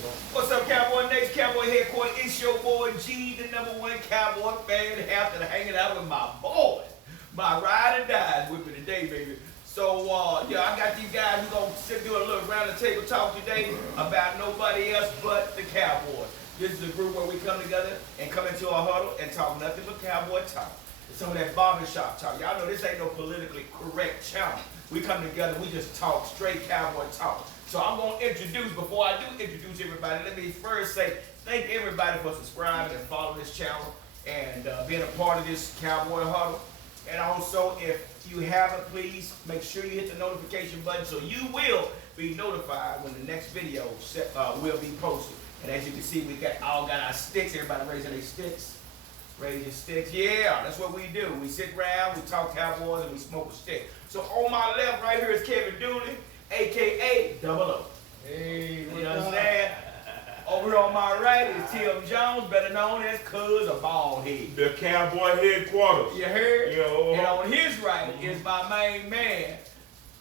What's up, Cowboy Nation, Cowboy Headquarters? It's your boy G, the #1 Cowboy fan, after hanging out with my boys. My ride or dies with me today, baby. So, yeah, I got these guys who gonna sit doing a little round the table talk today about nobody else but the Cowboys. This is a group where we come together and come into our huddle and talk nothing but Cowboy talk. Some of that barbershop talk. Y'all know this ain't no politically correct channel. We come together, we just talk straight Cowboy talk. So I'm going to introduce, before I do introduce everybody, let me first say thank everybody for subscribing and following this channel and being a part of this Cowboy Huddle. And also, if you haven't, please make sure you hit the notification button so you will be notified when the next video will be posted. And as you can see, we all got our sticks. Everybody raising their sticks. Raise your sticks. Yeah, that's what we do. We sit around, we talk Cowboys, and we smoke a stick. So on my left right here is Kevin Dooley, a.k.a. Double O. Hey, you understand? Over on my right is Tim Jones, better known as Cuz a Ballhead. The Cowboy Headquarters. You heard? Yo. And on his right is my main man,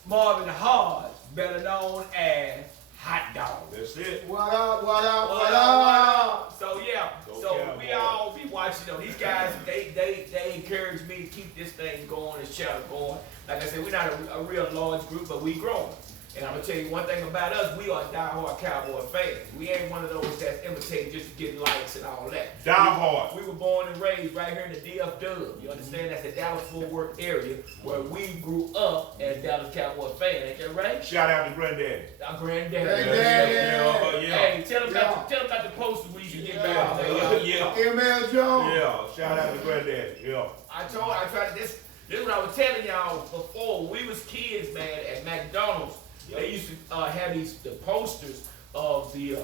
Marvin Hodge, better known as Hot Dog. That's it. What up, what up, what up? So yeah, Go so Cowboys. we all be watching them. These guys, they encourage me to keep this thing going, this channel going. Like I said, we're not a real large group, but we growing. And I'm gonna tell you one thing about us, we are diehard Cowboy fans. We ain't one of those that's imitating just to get likes and all that. Diehard. We were born and raised right here in the DFW. You understand? That's the Dallas-Fort Worth area where we grew up as Dallas Cowboy fans. Ain't that right? Shout out to Granddaddy. Our granddaddy. Granddaddy. Yeah. Hey, tell them about the posters we should get back. Yeah. ML Jones. Yeah. Shout out to Granddaddy. Yeah. I tried this is what I was telling y'all before. When we was kids, man, at McDonald's, they used to have the posters of the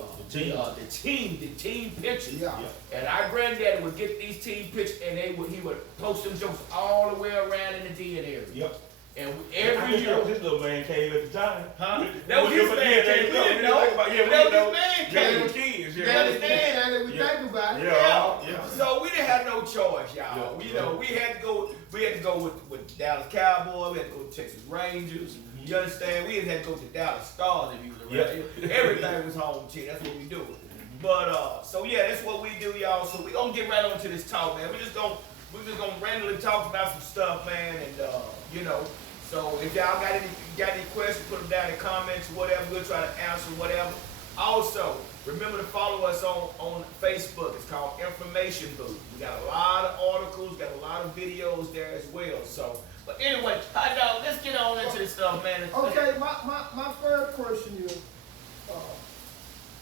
team pictures. Yeah. And our granddaddy would get these team pictures and he would post them jokes all the way around in the DN area. Yep. And I every think that year, was his little man cave at the time. huh? That was his man cave. We didn't know. Yeah, That was know. his man They were cave. kids. You Yeah. understand that if we Yeah. think about it? Yeah. So we didn't have no choice, y'all. Yeah. You know, we had to go with Dallas Cowboys, we had to go to Texas Rangers. You understand? We had to go to Dallas Stars if you was around. Everything was home team. That's what we do. But so yeah, that's what we do, y'all. So we gonna get right on to this talk, man. We're just gonna randomly talk about some stuff, man, and you know. So if y'all got any questions, put them down in the comments, whatever. We'll try to answer whatever. Also, remember to follow us on Facebook. It's called Information Booth. We got a lot of articles, got a lot of videos there as well. So, but anyway, Hot Dog, let's get on into this stuff, man. Okay, my first question is,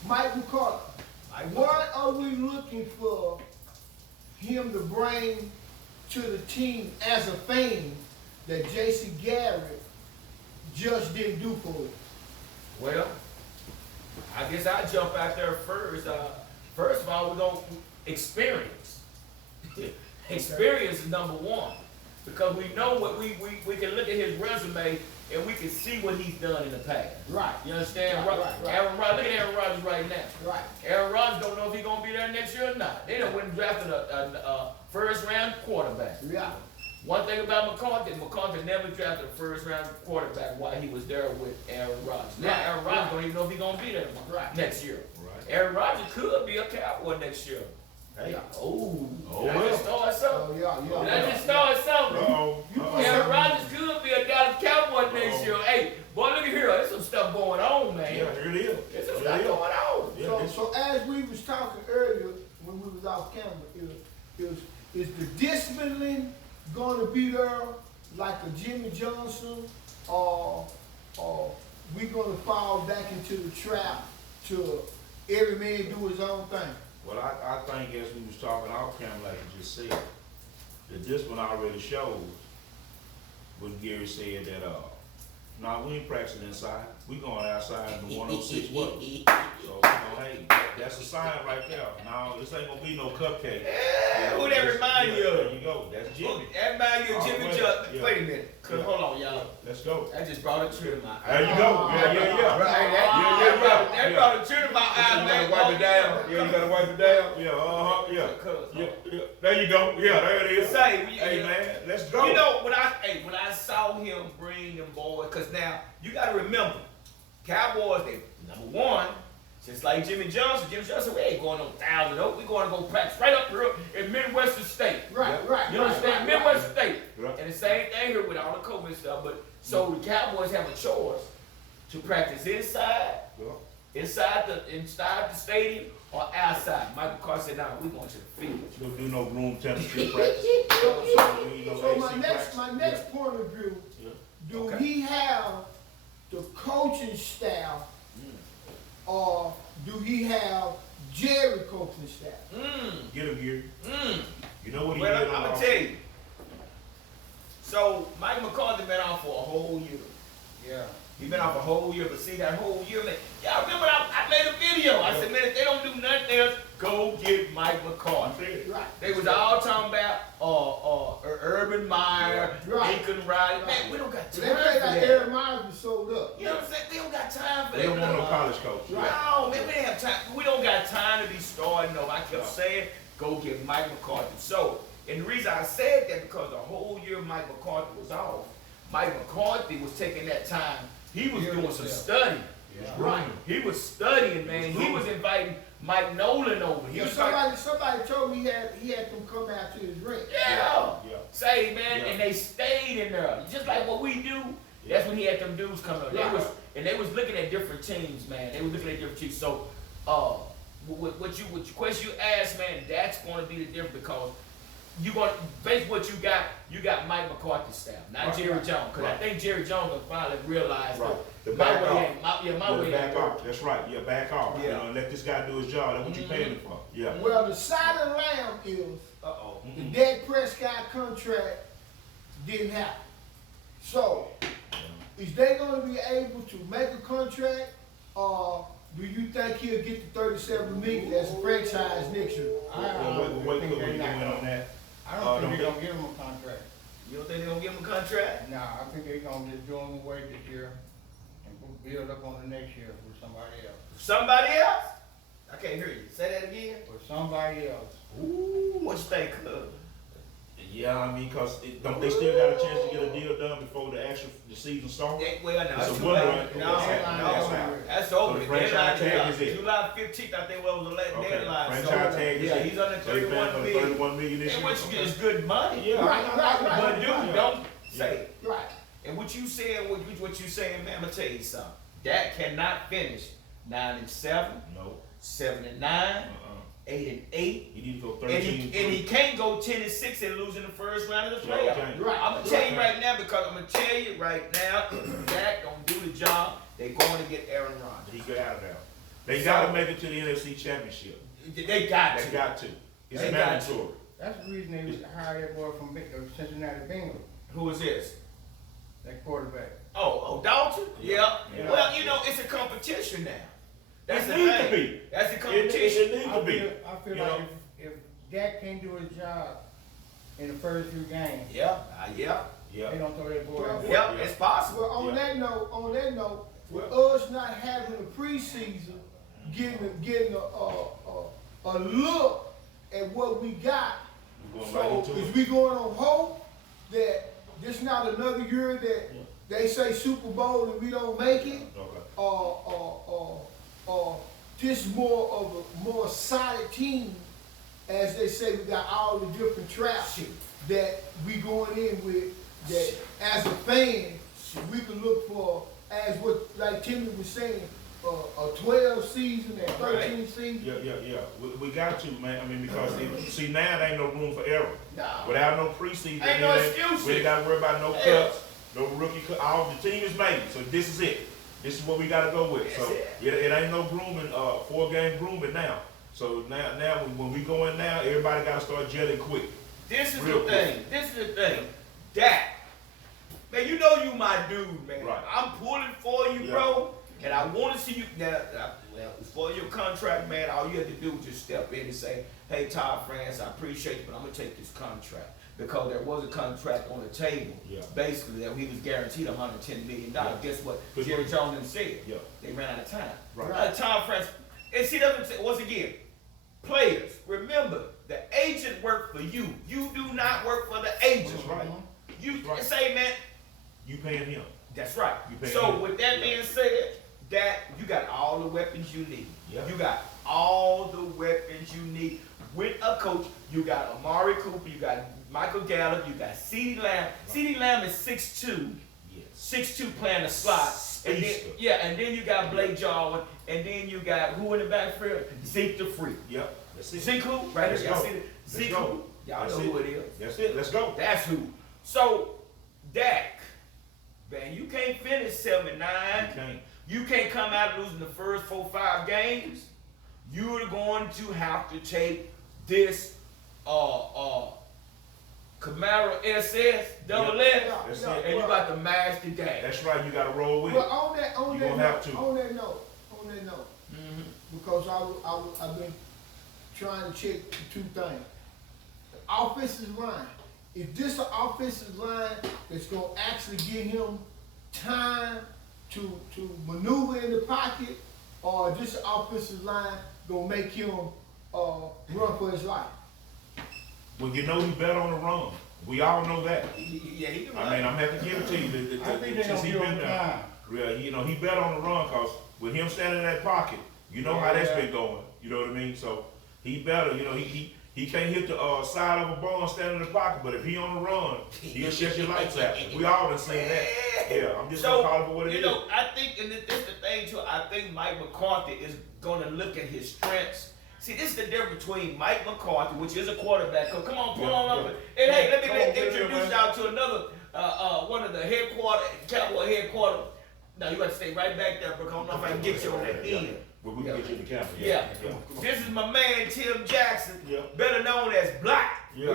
Mike McCarthy. What are we looking for him to bring to the team as a fan that J.C. Garrett just didn't do for us? Well, I guess I'll jump out there first. First of all, we're going to experience. Experience is number one. Because we know what we can look at his resume and we can see what he's done in the past. Right. You understand? Right. Aaron Rodgers, look at Aaron Rodgers right now. Right. Aaron Rodgers don't know if he's going to be there next year or not. They done went and drafted a first-round quarterback. Yeah. One thing about McCarthy never drafted a first-round quarterback while he was there with Aaron Rodgers. Now, Aaron Rodgers don't even know if he's going to be there next year. Right. Aaron Rodgers could be a Cowboy next year. Hey. Oh, Oh, I just started something. Oh, I just started something. Uh-oh. Aaron Rodgers could be a Dallas Cowboy next year. Hey, boy, look at here. There's some stuff going on, man. Yeah, here it is. There's some Here stuff it is. going on. Yeah, So as we was talking earlier when we was off camera, is the discipline going to be there like a Jimmy Johnson, or we going to fall back into the trap to every man do his own thing? Well, I think as we was talking off camera, like you just said, the discipline already shows when Gary said that, no, we ain't practicing inside. We going outside in the 106 weather. So, hey, that's a sign right there. Now, this ain't gonna be no cupcake. Who that remind you of? There you go. That's Jimmy. That remind you of Jimmy Johnson. Yeah. Wait a minute. Hold on, y'all. Let's go. That just brought a tear to my eye. There you go. Yeah. Right, that brought a tear to my eye, You man. gotta wipe it down. Yeah, you gotta wipe it down. Yeah, yeah. There you go. Yeah, there it is. Hey man, let's go. You know, when I saw him bring them boys, because now, you got to remember, Cowboys, they, number one, Just like Jimmy Johnson. Jimmy Johnson, we ain't going no 1,000 over. We going to go practice right up here in Midwestern State. Right. You understand? Midwestern State. Right. And the same thing here with all the COVID stuff. But so the Cowboys have a choice to practice inside the stadium or outside. Michael Carr said, "No, we going to the field." Don't do no room temperature practice. So my next point of view, do he have the coaching staff, or do he have Jerry coaching staff? Get him here. You know what he Well, did I'm on gonna tell you. So Mike McCarthy been out for a whole year. Yeah. He been out for a whole year, but see that whole year, man. Y'all remember I made a video. I said, man, if they don't do nothing else, go get Mike McCarthy. Right. They was all talking about Urban Meyer, Right. Lincoln Riley. Man, we don't got time They for play like that. Aaron Myers was sold up. You know what I'm saying? They don't got time for They that. don't want no college coach. No, man, we didn't have time. We don't got time to be starting over. I kept saying, go get Mike McCarthy. So, and the reason I said that because the whole year Mike McCarthy was off, Mike McCarthy was taking that time. He was doing some studying. Yeah. Right. He was studying, man. He was inviting Mike Nolan over. He Yeah, was somebody told me he had them come out to his ring. yeah. Yeah. Say, man, Yeah. and they stayed in there. Just like what we do. That's when he had them dudes come up. They was looking at different teams, man. They were looking at different teams. So, what your question you asked, man, that's going to be the difference because you going based what you got Mike McCarthy's staff, not Jerry Jones, because I think Jerry Jones will finally realize that my way ain't back off. That's right. Yeah, back off. Yeah. You know, let this guy do his job. That's what you paying him for. Yeah. Well, the side of the lamb is the Dak Prescott contract didn't happen. So, is they going to be able to make a contract, or do you think he'll get the $37 million as a franchise next year? Wait till we go in on that. I don't think they're gonna give him a contract. You don't think they're gonna give him a contract? Nah, I think they're gonna just do him away this year and build up on the next year with somebody else. Somebody else? I can't hear you. Say that again. With somebody else. Ooh, what you think, cuz? Yeah, I mean, cause don't they still got a chance to get a deal done before the season starts? Well, no, It's it's a too winner, late. right? No, that's over. So the The franchise deadline tag is it. July 15th, I think, was the deadline. Franchise tag is yeah, it. he's under So he's paying 31 for the million. 31 million this And year. what you get is good money. Yeah. Right. But dude, don't say. Right. And what you saying, what you saying, man, I'm gonna tell you something. Dak cannot finish 9-7, No. 7-9, 8-8. You need to go And 13. he can't go 10-6 and lose in the first round of the No, playoff. okay. Right. I'm gonna tell you right now because I'm gonna tell you right now, Dak don't do the job. They're going to get Aaron Rodgers. He got out of there. They got to make it to the NFC Championship. They got They to. got to. It's They got mandatory. That's the reason they hired that boy from Cincinnati Bengals, Who is this? that quarterback. Oh, Dalton? Yeah. Yeah. Well, you know, it's a competition now. That's the It needs thing. to be. That's the It competition. needs to be. I feel You like know? if Dak can't do his job in the first few games, Yeah. they Yeah. don't throw that boy Well, out. Yeah, Yeah. it's possible. Well, on Yeah. that note, with us not having a preseason, getting a look at what we got, We're going right so into is it. we going on hope that this not another year that they say Super Bowl and we don't make it, Okay. or this more of a more solid team, as they say we got all the different traps that we going in with, that as a fan we can look for, as what like Timmy was saying, a 12 season and 13 season. Yeah. We got to, man. I mean, because see now there ain't no room for error. No. Without no preseason, Ain't no excuses. we ain't got to worry about no Yeah. cuts, no rookie cut. All the team is made, so this is it. This is what we got to go with. So it ain't no grooming, 4-game grooming now. So now when we go in now, everybody got to start gelling quick. This is Real the quick. thing. This is the thing. Dak. Man, you know you my dude, man. Right. I'm pulling for you, Yeah. bro. And I want to see you. Now, well, for your contract, man, all you have to do is just step in and say, hey, Todd France, I appreciate you, but I'm going to take this contract. Because there was a contract on the table, Yeah. basically, that he was guaranteed $110 million. Yeah. Guess what? Good Jerry for- Jones done said. Yeah. They ran out of time. Right. Todd France. And see, once again, players, remember, the agent worked for you. You do not work for the agent. That's right. You Right. say, man, You paying him. that's right. You pay So him. with that Yeah. being said, that you got all the weapons you need. Yep. You got all the weapons you need. With a coach, you got Amari Cooper, you got Michael Gallup, you got CeeDee Lamb. CeeDee Lamb is 6'2", Yes. 6'2" playing a slot. And then, Speedster. yeah, and then you got Blake Jarwin, and then you got who in the backfield? Zeke the Freak. Yep. That's it. Zeke who? Right Let's here, y'all go. see it? Let's Zeke go. who? Y'all That's know it. who it is. That's it. Let's go. That's who. So, Dak, man, you can't finish 7-9. You can't. You can't come out losing the first 4-5 games. You're going to have to take this Camaro SS double S, That's Yeah, it. and you about to mash the game. That's right. You got to roll with Well, it. on that You gonna have to. note, because I've been trying to check the two things. The offensive line. Is this an offensive line that's gonna actually give him time to maneuver in the pocket, or is this offensive line gonna make him run for his life? Well, you know he bet on the run. We all know that. Yeah, he can I run. mean, I'm having to give it to you. I think they Since gonna he give been him there. time. Yeah, you know, he bet on the run because with him standing in that pocket, you know how that's been going. You know what I mean? So he better, you know, he can't hit the side of a ball and stand in the pocket, but if he on the run, he'll shut your lights out. We all done seen that. Yeah, I'm just gonna call it for what it is. you know, I think, and this the thing too, I think Mike McCarthy is gonna look at his strengths. See, this is the difference between Mike McCarthy, which is a quarterback. Come on, pull on up. Yeah. And hey, let me Come on, introduce man. y'all to another one of the Cowboy headquarters. Now you got to stay right back there, bro. I don't know if I can get you on that end. Well, we can get you in the camera. Yeah. This is my man Tim Jackson, Yeah. better known as Black. Yeah.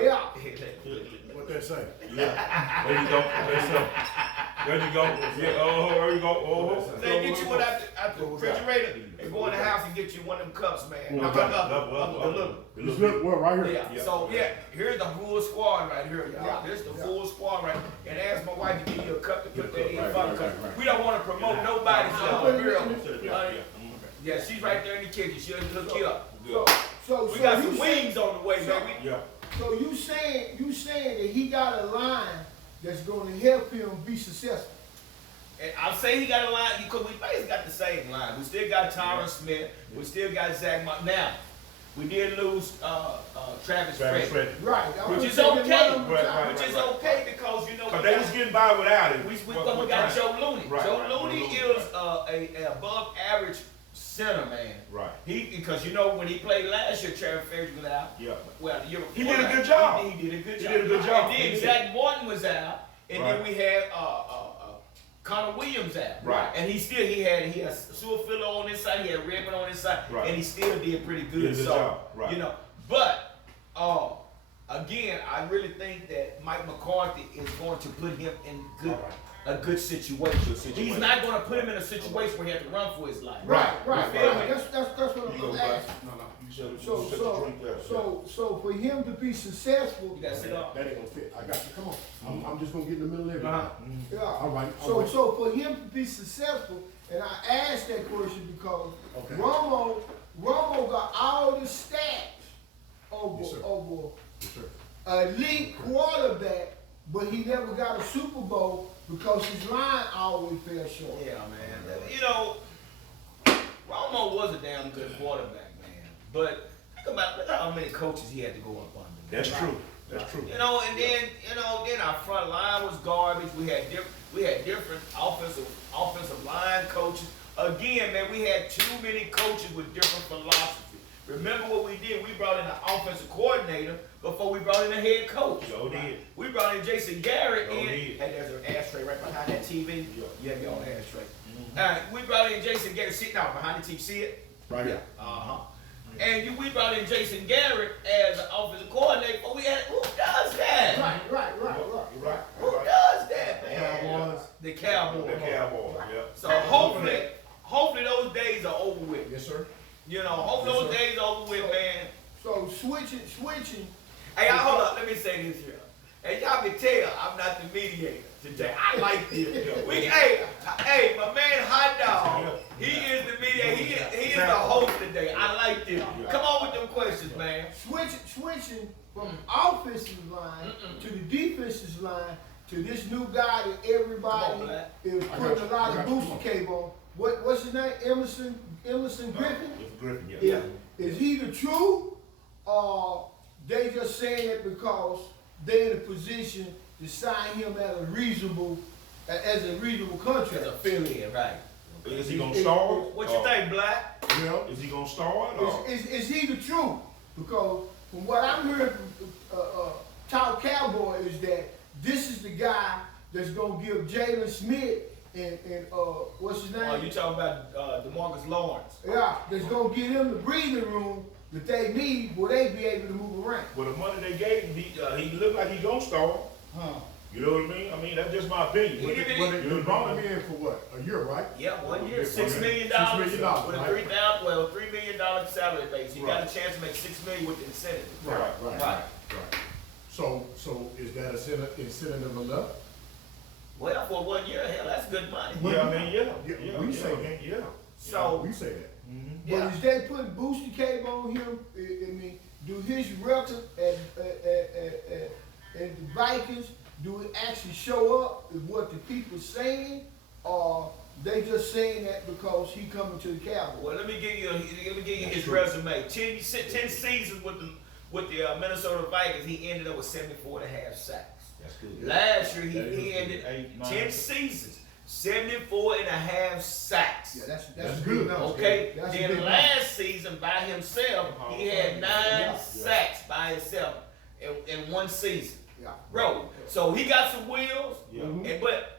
What they say? Yeah. There you go. There you go. Yeah. Oh, there you go. Oh. They get you one out the refrigerator and go in the house and get you one of them cups, man. Okay. The little. Look, well, right here. Yeah. So yeah, here's the full squad right here, y'all. Yeah. This is the full squad right. And ask my wife to give you a cup to put that in Right, for right, because right, right. we don't want to promote nobody's girl. Yeah, she's right there in the kitchen. She'll hook you up. So We got you some saying- wings on the way, baby. Yeah. So you saying that he got a line that's gonna help him be successful? And I'm saying he got a line because we basically got the same line. We still got Tyron Smith. We still got Zach Martin. Now, we did lose Travis Frederick. Fred. Right. Which is I'm okay. saying one of them Right, Which is right. okay because, you know, Cause they was getting by without it. we got Joe Looney. Right, Joe right, Looney Joe is a above average center, man. Right. Because you know when he played last year, Travis Frederick was out. Yeah. Well, the year He before did a that, good job. He did a good He job. did a good job. And He then did. Zach Martin was out, and then Right. we had Connor Williams out. Right. And he had Suafilo on his side, he had Redmond on his side, Right. and he still did pretty good. Did a good so job. Right. you know, but again, I really think that Mike McCarthy is going to put him in a good situation. He's not going to put him in a situation where he has to run for his life. Right. You feel me? That's what You go I'm back. asking. No, you should. So for him to be successful, You got to sit up. That ain't gonna fit. I got you. Come on. I'm just gonna get in the middle of everything. Uh-huh. yeah. All right. So for him to be successful, and I asked that question because Okay. Romo got all the stats over Yes, sir. Yes, sir. elite quarterback, but he never got a Super Bowl because his line always fell short. Yeah, man. You know, Romo was a damn good quarterback, man. But think about how many coaches he had to go up under. That's true. That's true. You know, and then then our front line was garbage. We had different offensive line coaches. Again, man, we had too many coaches with different philosophy. Remember what we did? We brought in an offensive coordinator before we brought in a head coach. Sure did. We brought in Jason Garrett Sure in. did. Hey, there's an ashtray right behind that TV. Yeah. You have your own ashtray. We brought in Jason Garrett. Sit down behind the TV. See it? Right here. Uh-huh. And we brought in Jason Garrett as an offensive coordinator. But we had, who does that? Right. You're right. Who does that, man? Cowboys. The Cowboys. The Cowboys. Yeah. So hopefully those days are over with. Yes, sir. You know, hopefully those days are over with, man. So switching. Hey, hold up. Let me say this here. And y'all can tell I'm not the mediator today. I like this. Hey, my man Hot Dog, he is the mediator. He is the host today. I like this. Come on with them questions, man. Switching from offensive line to the defensive line to this new guy that everybody Come on, Black. is I putting got a you. lot I of got you. booster cape on. what's his name? Emerson Griffin? If Griffin, yeah. Is he the truth, or they just saying it because they're in a position to sign him at a reasonable contract? As a fill-in, right? Is he gonna start? What you think, Black? Yeah. Is he gonna start? Or? Is he the truth? Because from what I'm hearing from Talk Cowboy is that this is the guy that's gonna give Jalen Schmidt and what's his name? Oh, you talking about DeMarcus Lawrence? Yeah, that's gonna give them the breathing room that they need where they be able to move around. Well, the money they gave him, he looked like he gonna start. Huh. You know what I mean? I mean, that's just my opinion. But they brought him in for what? A year, right? Yeah, 1 year, Yeah, $6 million $6 million, with a right? $3 million salary base. He got a chance to make $6 million with the incentive. Right. So is that incentive enough? Well, for 1 year, hell, that's good money. Yeah, I mean, We say that. Yeah. So, We say that. Mm-hmm. But is they putting booster cape on him? I mean, do his record at the Vikings, do it actually show up with what the people saying, or they just saying that because he coming to the Cowboys? well, let me give you his resume. 10 seasons with the Minnesota Vikings, he ended up with 74.5 sacks. That's good. Last year, That is he ended good. 8, 9. 10 seasons, 74.5 sacks. Yeah, that's That's a good. big number. Okay, That's a then big last season by himself, he had 9 Yeah. sacks by himself in one season. Yeah. Bro, so he got some wheels, Yeah. but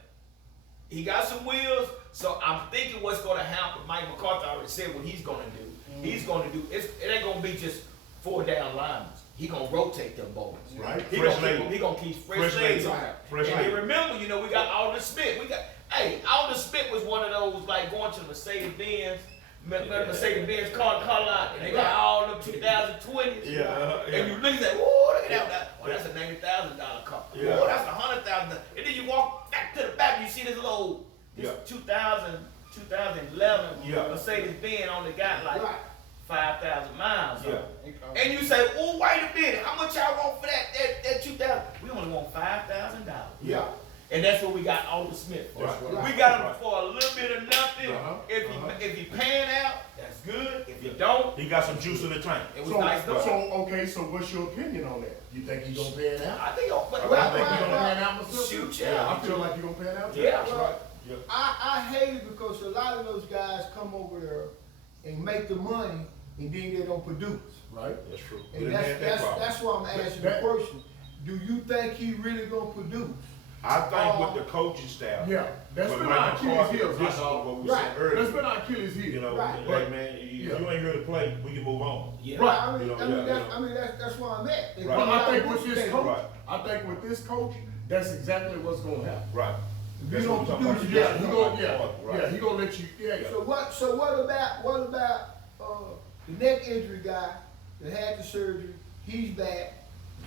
he got some wheels, so I'm thinking what's gonna happen, Mike McCarthy already said what he's gonna do. He's gonna do, it ain't gonna be just 4 down linemen. He gonna rotate them boys. Right. He Fresh gonna keep fresh Fresh legs legs. on there. Fresh And legs. remember, we got Alden Smith. Alden Smith was one of those like going to the Mercedes-Benz car lot, and they got all them 2020s. Yeah, And you look at that, whoa, look at that. Oh, that's a $90,000 car. Yeah. Oh, that's $100,000. And then you walk back to the back, and you see this little, Yeah. 2011 Yeah. Mercedes-Benz only got like Right. 5,000 miles. on it. Yeah. And you say, oh, wait a minute, how much y'all want for that 2,000? We only want $5,000. Yeah. And that's what we got Alden Smith for. That's right. We got him for a little bit of nothing. Uh-huh. If he pan out, that's good. If you don't, He got some juice in the tank. it was nice though. So what's your opinion on that? You think he's gonna pan out? I think, but I think he's gonna pan out myself. shoot, Yeah, yeah. I feel like he's gonna pan out. too. Yeah. That's right. Yeah. I hate it because a lot of those guys come over there and make the money and then they don't produce. Right. That's true. And We done had that problem. that's why I'm asking the question. Do you think he really gonna produce? I think with the coaching staff. Yeah, that's with been Mike our Achilles McCarthy, heel, this hot is dog. what we Right. said earlier. That's been our Achilles heel. You know, Right. hey man, you ain't here to play, we can move on. Yeah. Right. I mean, You know, I mean, yeah, that's, I mean that's where I'm at. They Right. come But I out think and with this say, coach, Right. I think with this coach, that's exactly what's gonna happen. Right. If That's you what don't I'm talking produce, about. Yeah, he gonna, Right. yeah, he gonna let you, yeah. So what about the neck injury guy that had the surgery? He's back.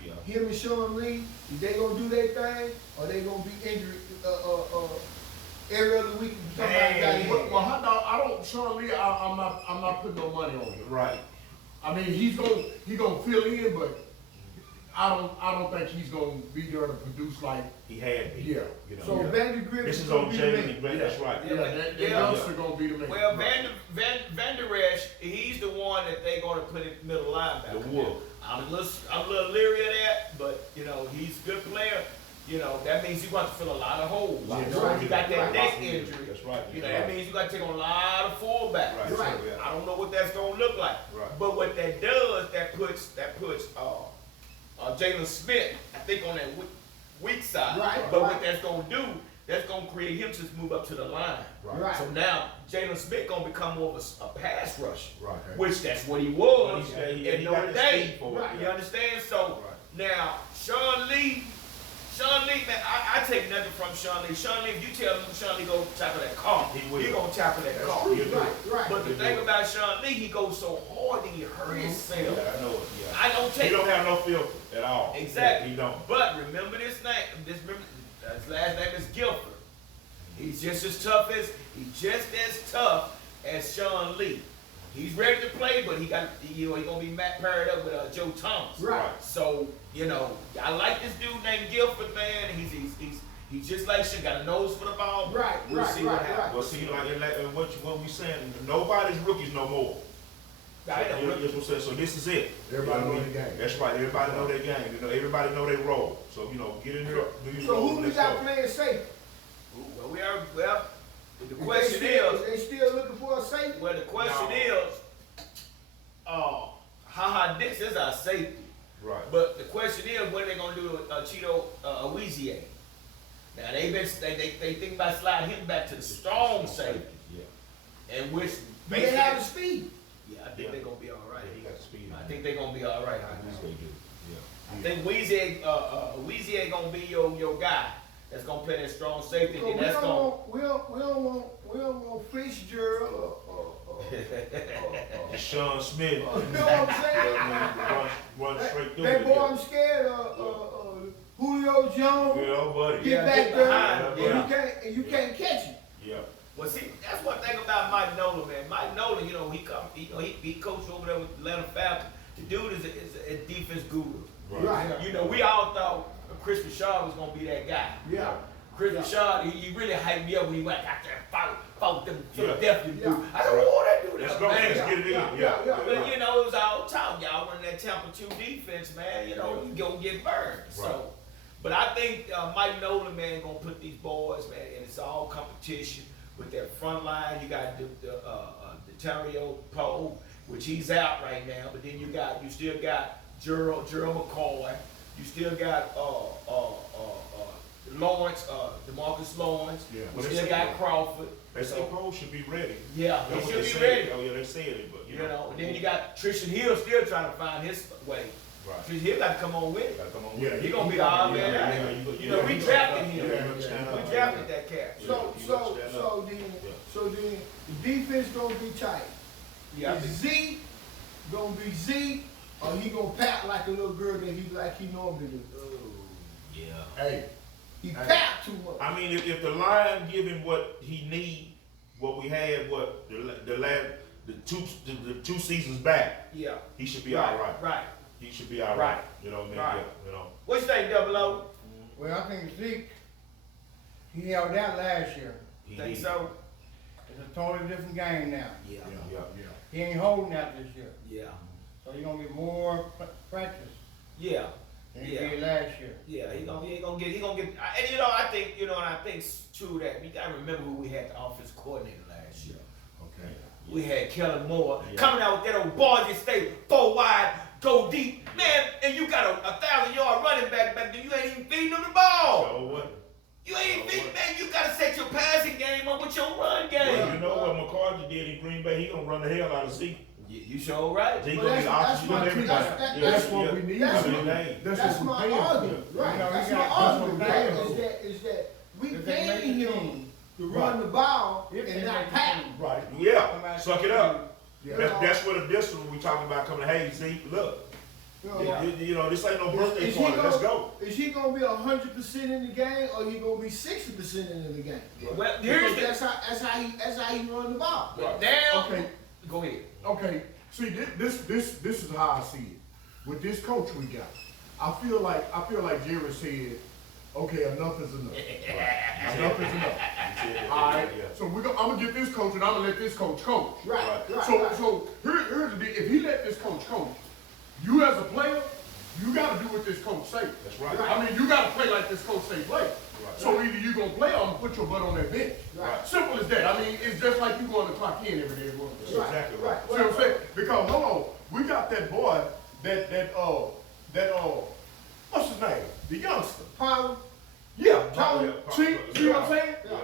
Yeah. Him and Sean Lee, is they gonna do their thing, or they gonna be injured every other week? Somebody got Man. hit? Well, hot dog, I don't, Sean Lee, I'm not putting no money on him. Right. I mean, he gonna fill in, but I don't think he's gonna be there to produce like, He had me. yeah. You know, So yeah. Vandergrift This is gonna on be the Jalen, man. that's right. Yeah, that Yeah. youngster gonna be the man. Well, Van Der Esch, he's the one that they gonna put in middle linebacker. The wolf. I'm a little leery of that, but he's a good player. That means you got to fill a lot of holes. Right. You got that Right. neck injury. That's right. That means you got to take on a lot of fullbacks. Right. Right. Yeah. I don't know what that's gonna look like. Right. But what that does, that puts Jalen Smith, I think, on that weak side. Right, But right. what that's gonna do, that's gonna create him to move up to the line. Right. So now Jalen Smith gonna become more of a pass rusher, Right. which that's what he was He in got Notre the Dame. speed for it. Right. You understand? So now Sean Lee, man, I take nothing from Sean Lee. Sean Lee, if you tell him Sean Lee go tackle that car, He will. he gonna tackle that car. true. Right. But the thing about Sean Lee, he goes so hard that he hurt himself. Yeah, I know it. Yeah. I don't He take don't have no filter at all. Exactly. He don't. But remember this name. His last name is Guilford. He's just as tough as Sean Lee. He's ready to play, but he gonna be paired up with Joe Thomas. Right. So I like this dude named Guilford, man. He's just like shit, got a nose for the ball. Right, We'll right, see what right, happens. right. Well, see, like what we saying, nobody's rookies no more. I know. You know what I'm saying? So this is it. Everybody You know know what I mean? their game. That's right. Everybody know their game. You know, everybody know their role. So you know, get in there, do your So role. who we let's got go. playing safe? Well, the question is, They still looking for a safety? well, the question No. is, Ha Dix is our safety. Right. But the question is, what are they gonna do to Cheeto Awezier? Now they think about sliding him back to the strong safety, Yeah. and which Do they have the speed? yeah, I think they're gonna be all right. Yeah, he got the speed. I think they're gonna be all right. At least they do. I Yeah. think Weezy gonna be your guy that's gonna play that strong safety. So And we that's don't gonna want, we don't want Fitzgerald or Sean Smith. you know what I'm saying? Run straight through That it. boy, I'm scared of Julio Jones. Yeah, buddy. Get back get there, behind, and you can't catch him. Yeah. Well, see, that's one thing about Mike Nolan, man. Mike Nolan, you know, he coached over there with Atlanta Falcons. The dude is a defense guru. Right. You know, we all thought Chris Richard was gonna be that guy. Yeah. Chris Richard, he really hyped me up when he went out there and fought them Philadelphia Yeah. dudes. I said, oh, that dude, Let's that's go. man. Let's get it in. Yeah. But you know, it was all talk. Y'all running that Tampa 2 defense, man. You know, you gonna get burned. Right. So, but I think Mike Nolan, man, gonna put these boys, man, and it's all competition with that front line. You got the Terrio Poe, which he's out right now. But then you still got Gerald McCoy. You still got Lawrence, DeMarcus Lawrence. Yeah. You Well, they still say- got Crawford. They say Cole should be ready. Yeah, That's he what should they be said. ready. Oh yeah, they said it, but You know, and then you got Tristan Hill still trying to find his way. Right. Tristan Hill got to come on with it. Gotta come on. Yeah, with it. He gonna be the odd man out. yeah, You know, we drafted him. Yeah. We drafted that cat. So you gotta stand up. so then the defense gonna be tight. Yeah, I Is think- Zeke gonna be Zeke, or he gonna pat like a little girl that he normally do? yeah. Hey, He pat too much. I mean, if the line give him what he need, what we had, what the two seasons back, Yeah. he should be all right. Right. He should be all Right. right. You know what I mean? Right. Yeah, you know. What you think, Double O? Well, I think Zeke, he held that last year. He Think need- so? It's a totally different game now. Yeah. Yeah. He ain't holding that this year. Yeah. So you're gonna get more practice Yeah. than he Yeah. did last year. Yeah. He gonna get. And you know, I think and I think too that we gotta remember who we had the offense coordinator last year. okay. We had Kellen Moore Yeah. coming out with that old Boise State 4 wide, go deep, man. And you got a 1,000-yard running back there. You ain't even feeding him the ball. So what? You ain't feeding, man. You gotta set your passing game up with your run game. Well, you know what McCarthy did in Green Bay? He gonna run the hell out of Zeke. You sure right. Zeke But gonna be that's opposite my- with everybody. that's- Yeah, That's what yeah. we need. That's I mean, what- they- That's what my we're paying for. argument, right? You know, That's you my got- argument, that's what right? we're paying Is that we If they paying make the him team. to run the ball If they and make not the pat. team. Right. Yeah, suck it up. Yeah. That's what the distance we talking about coming. Hey, Zeke, look. You know, Yeah. You know, this ain't no birthday Is he party. Let's gonna- go. Is he gonna be 100% in the game, or he gonna be 60% in the game? Well, here's Because the that's how he run the ball. Right. now. Okay. Go ahead. Okay, see, this is how I see it. With this coach we got, I feel like Jerry said, okay, enough is enough. Enough is enough. All right, so I'm gonna get this coach and I'm gonna let this coach coach. Right, right, So right. so here's the deal. If he let this coach coach, you as a player, you gotta do what this coach say. That's right. I mean, you gotta play like this coach say play. So either you gonna play or I'm gonna put your butt on that bench. Right. Simple as that. I mean, it's just like you going to clock in every day. That's exactly right. See what I'm saying? Because hold on, we got that boy, what's his name? The youngster. Power. Yeah, Power, Tony. yeah, See what I'm saying? Yeah.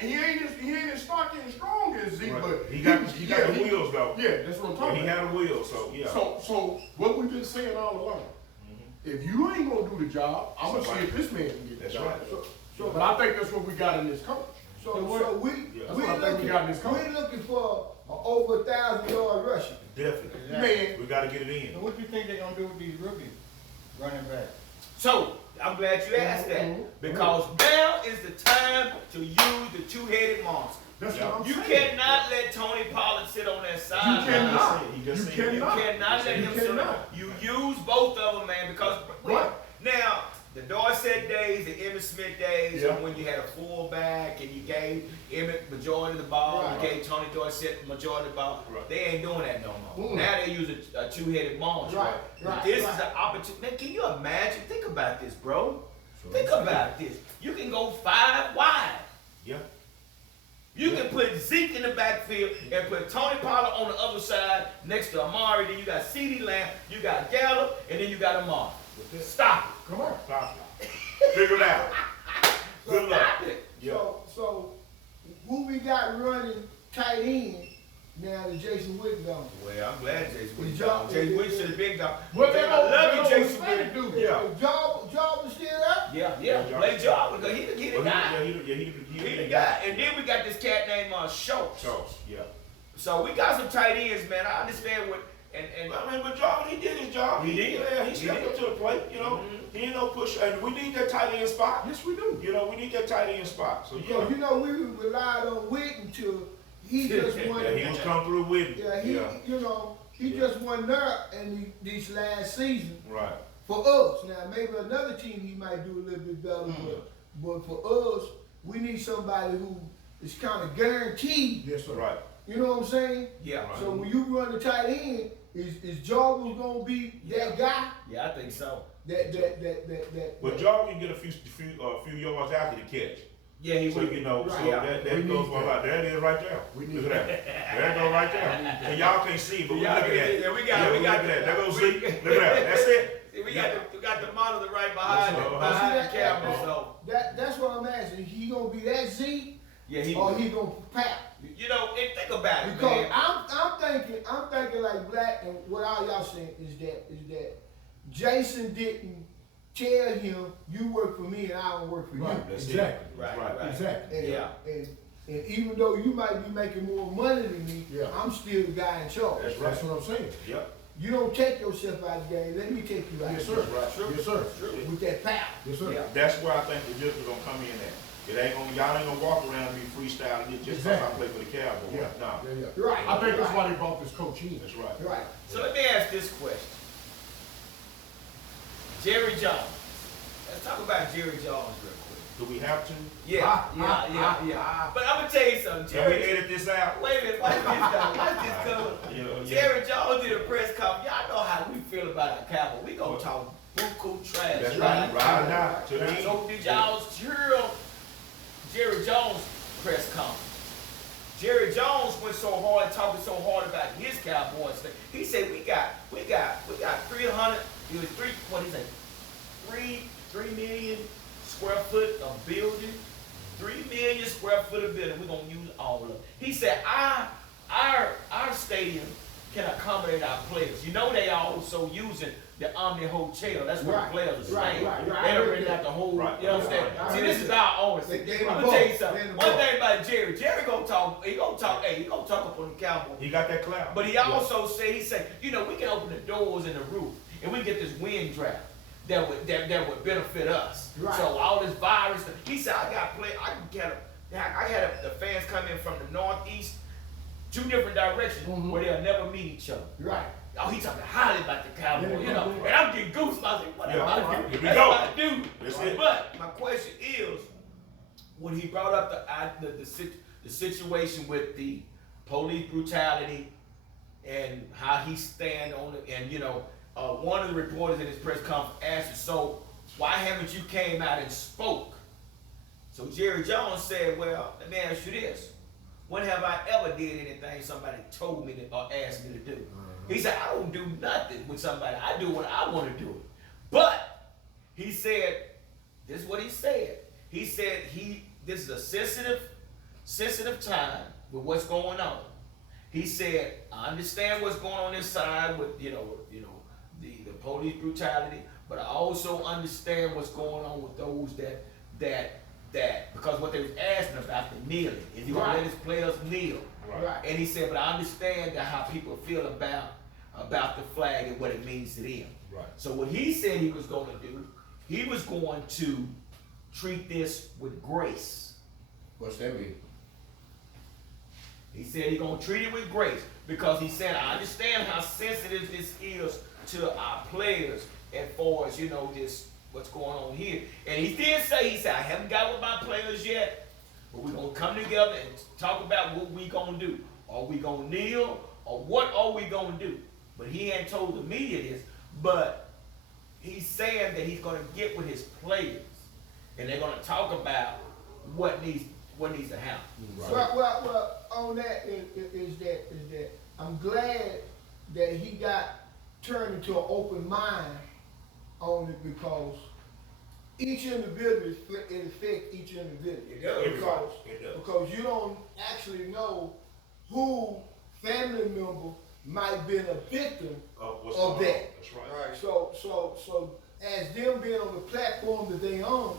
He ain't as stocky and strong as Zeke, Right. but He got the wheels though. Yeah, that's what I'm Yeah, talking he about. had a wheel, so yeah. So what we've been saying all along, if you ain't gonna do the job, I'm gonna see if this man can get the That's job. right. But I think that's what we got in this coach. So we That's what I think we got in this coach. we're looking for over 1,000-yard rusher. Definitely. Man, We gotta get it in. So what you think they're gonna do with these rookies running back? So I'm glad you asked that because now is the time to use the two-headed monster. that's Yeah. what I'm You saying. cannot let Tony Pollard sit on that You side. cannot. He just You said- You cannot. cannot let You him sit on. cannot. You use both of them, man, because Right. now the Dorsett days, the Emmitt Smith days, Yeah. and when you had a fullback and you gave Emmitt majority of the ball, Right. you gave Tony Dorsett majority of the ball. Right. They ain't doing that no more. Mm. Now they use a two-headed monster. Right, But right, this right. is an opportunity. Man, can you imagine? Think about this, bro. So Think I'm about this. You can go 5 wide. Yeah. You can put Zeke in the backfield and put Tony Pollard on the other side next to Amari. Then you got CeeDee Lamb, you got Gallup, and then you got Amari. Stop it. Come on. Stop it. Figure it out. Good luck. Stop it. Yeah. So who we got running tight end now that Jason Witten gone? Well, I'm glad Jason Witten His gone. job- Jason Witten should have been gone. Well, they I don't- love they you, don't Jason respect Witten. dude. Yeah. Job is still there? Yeah, Yeah, play job because he the Well, guy. he He the guy. And then we got this cat named Schultz. Schultz, yeah. So we got some tight ends, man. I understand what and I mean, but John, he did his job. He did. Yeah, he He stepped did. up to the plate, you know. Mhm. He ain't no push, and we need that tight end spot. Yes, we do. You know, we need that tight end spot. So, yeah. Because you know we relied on Witten till he just won. Yeah, he was come through with it. Yeah, you know, he just won there in these last season Right. for us. Now maybe another team he might do a little bit better, but for us, we need somebody who is kind of guaranteed. Yes, sir. Right. You know what I'm saying? yeah. Right. So when you run the tight end, is Jordan gonna be that guy? Yeah, I think so. But Jarvis can get a few yards after the catch. Yeah, he So, would. you know, Right. so Yeah. that We goes need for that. about, there it is right there. We need Look at that. There it go right there. And y'all can't see, but we Yeah, look at that. yeah, we got Yeah, we got look at that. There goes we- Zeke. Look at that. That's it. We got the monitor right behind Yes, it, sir. behind the See, camera. So That's what I'm asking. He gonna be that Z yeah, he. or he gonna pat? You know, and think about it, Because man. I'm thinking like Black, and what all y'all saying is that Jason didn't tell him you work for me and I don't work for Right. you. That's Exactly. it. Right, Right. right. Exactly. And, Yeah. and even though you might be making more money than me, Yeah. I'm still the guy in charge. That's right. That's what I'm saying. Yep. You don't take yourself out of the game. Let me take you out Yes, of sir. the Right. Yes, sir. game with that power. Yes, sir. Yeah. That's where I think the difference gonna come in at. It ain't gonna, y'all ain't gonna walk around and be freestyling it just because I Exactly. play for the Cowboys. Yeah. No. Yeah, yeah. Right. I think that's right. why they brought this coach in. That's right. Right. So let me ask this question. Jerry Jones. Let's talk about Jerry Jones real quick. Do we have to? Yeah. But I'm gonna tell you something, Can we Jerry. edit this out? Wait a minute, watch this though. Watch this go. Yeah. Jerry Jones did a press conference. Y'all know how we feel about our Cowboys. We gonna talk buku trash. That's right. Ride or die. To the end. So did y'all hear Jerry Jones press conference? Jerry Jones went so hard, talking so hard about his Cowboys thing. He said we got 300. It was 3 million square foot of building. 3 million square foot of building. We're gonna use all of it. He said our stadium can accommodate our players. You know they also using the Omni Hotel. That's where Right. the players are Right, staying. right, right. They I don't heard rent that. out the whole. Right, You understand? right. I See, heard this is that. our ownership. They gave I'm the gonna tell you ball. something. They gave the One ball. thing about Jerry gonna talk. He gonna talk. Hey, he gonna talk up on the Cowboys. He got that cloud. But he also said, you know, we can open the doors and the roof, and we get this wind draft that would benefit us. Right. So all this virus, he said, I got the fans come in from the northeast, 2 different directions where they'll never meet each other. Right. Oh, he talking highly about the Cowboys, Yeah, you know, yeah. and I'm getting goosebumps. I said, what Yeah, am I right. doing? Here we That's go. what I do. That's it. But my question is, when he brought up the situation with the police brutality and how he stand on it, and you know, one of the reporters in his press conference asked him, so why haven't you came out and spoke? So Jerry Jones said, well, let me ask you this. When have I ever did anything somebody told me to, or asked me to do? He said, I don't do nothing with somebody. I do what I want to do. But he said, this is what he said. He said this is a sensitive time with what's going on. He said, I understand what's going on inside with the police brutality, but I also understand what's going on with those that because what they was asking about the kneeling. Is he gonna let his players kneel? Right. And he said, but I understand that how people feel about the flag and what it means to them. Right. So what he said he was going to do, he was going to treat this with grace. What's that mean? He said he's going to treat it with grace because he said, I understand how sensitive this is to our players as far as, you know, this what's going on here. And he did say, he said, I haven't got with my players yet, but we're gonna come together and talk about what we gonna do. Are we gonna kneel, or what are we gonna do? But he hadn't told the media this, but he's saying that he's gonna get with his players, and they're gonna talk about what needs to happen. Well, on that is that I'm glad that he got turned into an open mind on it, because each individual it affects each individual. It does. Because you don't actually know who family member might have been a victim of that. That's right. So as them being on the platform that they own,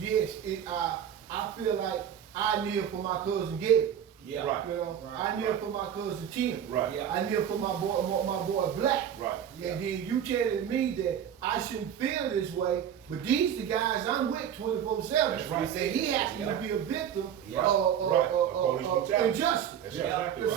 yes, I feel like I kneel for my cousin Gary. Yeah. Right. You know, I kneel for my cousin Tim. Right. Yeah. I kneel for my boy Black. Right. And then you telling me that I shouldn't feel this way, but these the guys I'm with 24/7. That's right. Say he happens to be a victim Yeah. of injustice. That's Yeah. exactly right.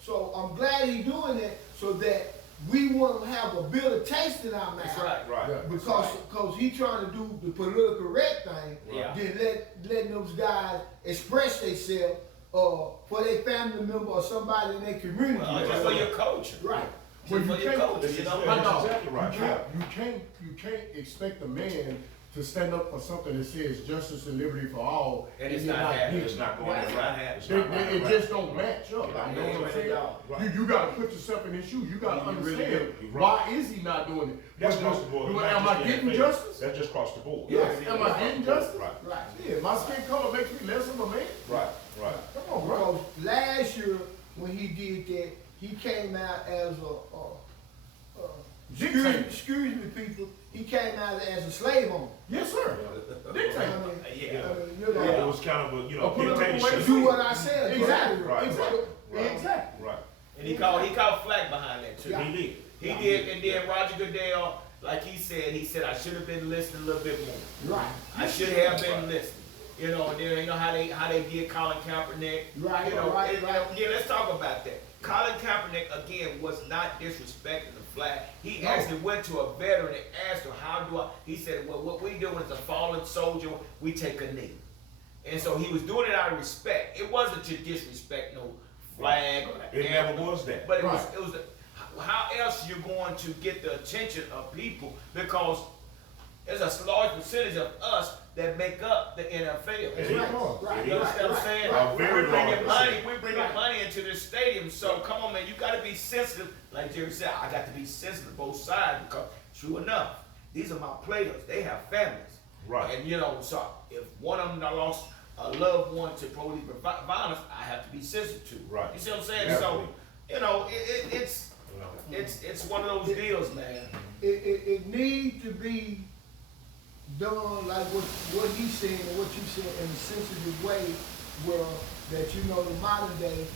So I'm glad he's doing that, so that we won't have a bitter taste in our mouth. That's right. Right. Yeah. Because he trying to do the political correct thing, Yeah. then letting those guys express themselves for their family member or somebody in their community. Well, just for your culture. Right. Just for your culture, you know? That's exactly right. You can't expect a man to stand up for something that says justice and liberty for all. And it's you're not happening. It's not going Right. to It's not happen. happening. It's They, not they, gonna it happen. just don't match up. Right. You know what I'm saying? Right. You gotta put yourself in his shoes. You gotta You really understand do. why is he not doing it? That's across the board. Am I getting justice? That's just across the board. Yeah. Am I getting justice? Right. Right. Yeah, my skin color makes me less of a man. Right. Right. Come on, bro. Because last year when he did that, he came out as Dictator. excuse me, people. He came out as a slave owner. Yes, sir. I Dictator. mean, Yeah. you know, Yeah, it was kind of a, A political way to dictatorship. do what I said. Exactly. Right. Exactly. Right. Exactly. Right. And he caught flack behind that too. Yeah. He did. He did, and then Roger Goodell, like he said, I should have been listening a little bit more. Right. I should have been listening. You know, and then you know how they did Colin Kaepernick. Right, You know, right, and, right. yeah, let's talk about that. Colin Kaepernick again was not disrespecting the flag. He actually went to a veteran and asked him, "How do I?" He said, "Well, what we doing is a fallen soldier. We take a knee." And so he was doing it out of respect. It wasn't to disrespect no flag or the It anthem, never was that. But it Right. was how else you're going to get the attention of people, because there's a large percentage of us that make up the NFL. It is. Right. You understand what I'm saying? A very We're bringing large money. percentage. We're bringing money into this stadium. So come on, man, you got to be sensitive. Like Jerry said, I got to be sensitive both sides, because true enough, these are my players. They have families. Right. And you know, so if one of them done lost a loved one to police violence, I have to be sensitive to. Right. You see what I'm saying? Definitely. So, you know, it's one of those deals, man. It needs to be done like what he's saying and what you said in a sensitive way, where that you know the modern day